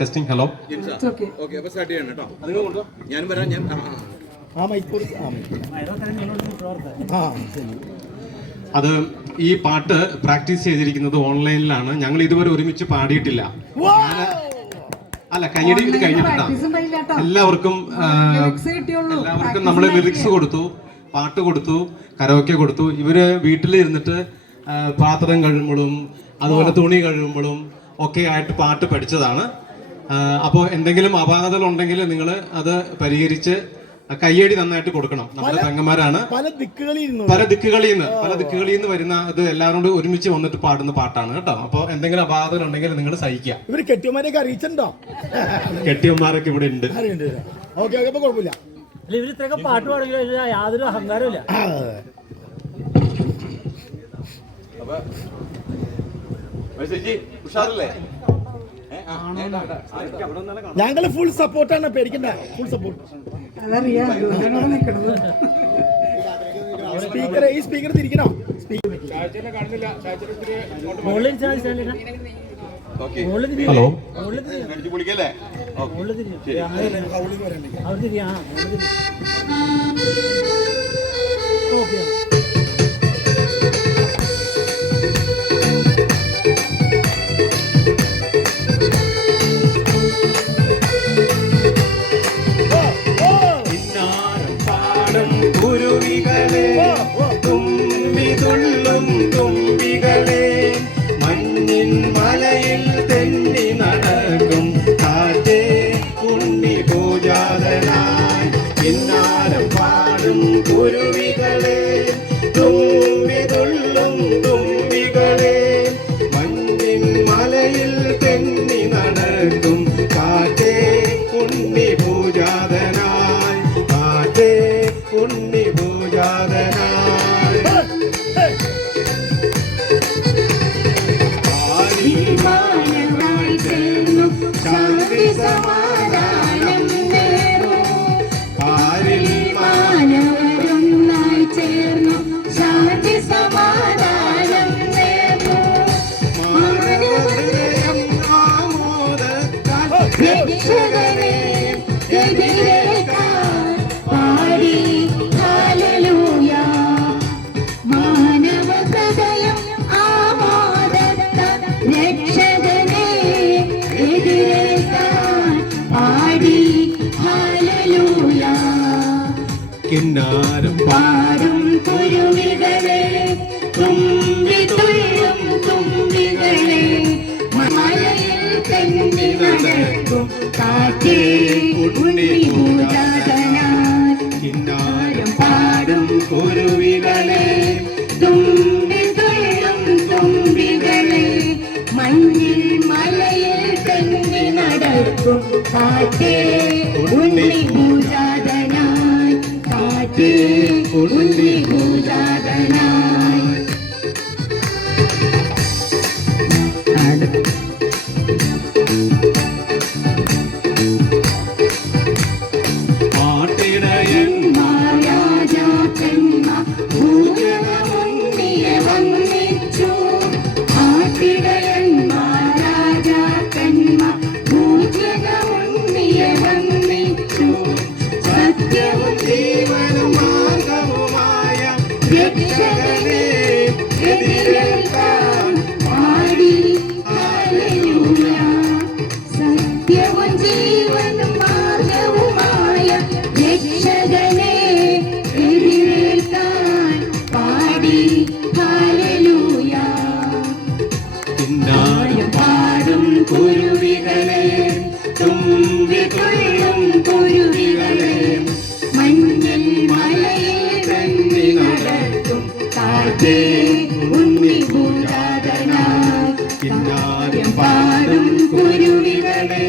Testing. Hello. അത് ഈ പാട്ട് പ്രാക്ടീസ് ചെയ്തിരിക്കുന്നത് ഓൺലൈനിലാണ്. ഞങ്ങൾ ഇതുവരെ ഒരുമിച്ച് പാടിയിട്ടില്ല. അല്ല, കയ്യടി ഇത് കഴിഞ്ഞിട്ടാ. എല്ലാവർക്കും നമ്മൾ ലിറിക്സ് കൊടുത്തു, പാട്ട് കൊടുത്തു, കരോക്കെ കൊടുത്തു. ഇവര് വീട്ടിലിരുന്നിട്ട് പാത്രം കഴുകുമ്പോഴും അതുപോലെ തുണി കഴുകുമ്പോഴും ഒക്കെ ആയിട്ട് പാട്ട് പഠിച്ചതാണ്. അപ്പോൾ എന്തെങ്കിലും അപാകതകൾ ഉണ്ടെങ്കിൽ നിങ്ങൾ അത് പരിഹരിച്ച് കയ്യടി നന്നായിട്ട് കൊടുക്കണം. നമ്മുടെ പെങ്ങന്മാരാണ്. പല ദിക്കുകളിൽ നിന്ന് വരുന്ന ഇത് എല്ലാവരും കൂടി ഒരുമിച്ച് വന്നിട്ട് പാടുന്ന പാട്ടാണ് കേട്ടോ. അപ്പൊ എന്തെങ്കിലും അപാകതകൾ ഉണ്ടെങ്കിൽ നിങ്ങൾ സഹിക്കുക. ഇവര് കെട്ടിയന്മാരെയൊക്കെ അറിയിച്ചിട്ടുണ്ടോ? കെട്ടിയന്മാരൊക്കെ ഇവിടെ ഉണ്ട്. കുഴപ്പമില്ല. ഇവരിത്രയൊക്കെ പാട്ട് പാടില്ല, യാതൊരു അഹങ്കാരവും ഇല്ല. ഞങ്ങള് ഫുൾ സപ്പോർട്ടാണ്, പേടിക്കണ്ട. Full support. സ്പീക്കർ, ഈ സ്പീക്കർ തിരിക്കണോ? ഹലോ. കിന്നാരം പാടും കുരുവികളെ, തുമ്പിതുള്ളും തുമ്പികളെ, മലയിൽ തെന്നി നടക്കും കാറ്റേ ഉണ്ണിപൂജാതനായി. കിന്നാരം പാടും കുരുവികളെ, തുമ്പിതുള്ളും തുമ്പികളെ, മഞ്ഞിൽ മലയിൽ തെന്നി നടക്കും കാറ്റേ ഉണ്ണിപൂജാതനായി. ഉണ്ണിപൂജാതനായി. പാട്ടിടയന്മാർ രാജാക്കന്മാർ ഭൂജനമുണ്ണിയെ വന്ദിച്ചു. പാട്ടിടയന്മാർ രാജാക്കന്മാർ ഭൂജനമുണ്ണിയെ വന്ദിച്ചു. സത്യവും ജീവനും മാർഗവുമായ രക്ഷകനെ എതിരേൽക്കാൻ പാടി ഹല്ലേലൂയ. സത്യവും ജീവനും മാർഗവുമായ രക്ഷകനെ എതിരേൽക്കാൻ പാടി ഹല്ലേലൂയ. കിന്നാരം പാടും കുരുവികളെ, തുമ്പിതുള്ളും കുരുവികളെ, മഞ്ഞിൽ മലയിൽ തെന്നി നടക്കും കാറ്റേ ഉണ്ണിപൂജാതനായി. കിന്നാരം പാടും കുരുവികളെ,